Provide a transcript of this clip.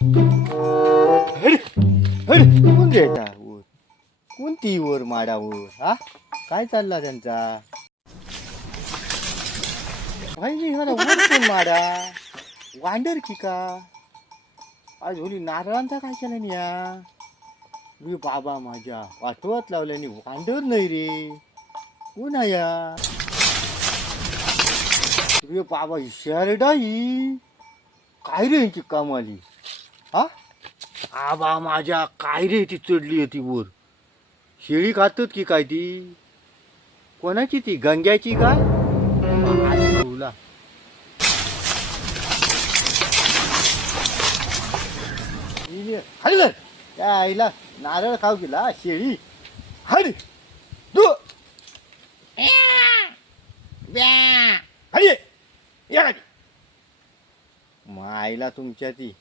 कोण द्यायचा वर कोणती वर माडावर हा काय चालला त्यांचा भाई मला वर कोण माडा वांडर की का आज होली नारळांचा काय केला नि या मी बाबा माझ्या वाटवत लावल्याने वांडर नाही रे कोण आहे या रे बाबा शेरडाई काय रे यांची कमाली हा आबा माझ्या काय रे ती चढली होती वर शेळी खातात की काय ती कोणाची ती गंग्याची का तुला हल्ल त्या आईला नारळ खाऊ गेला शेळी हड दु हल्ले या आईला तुमच्या ती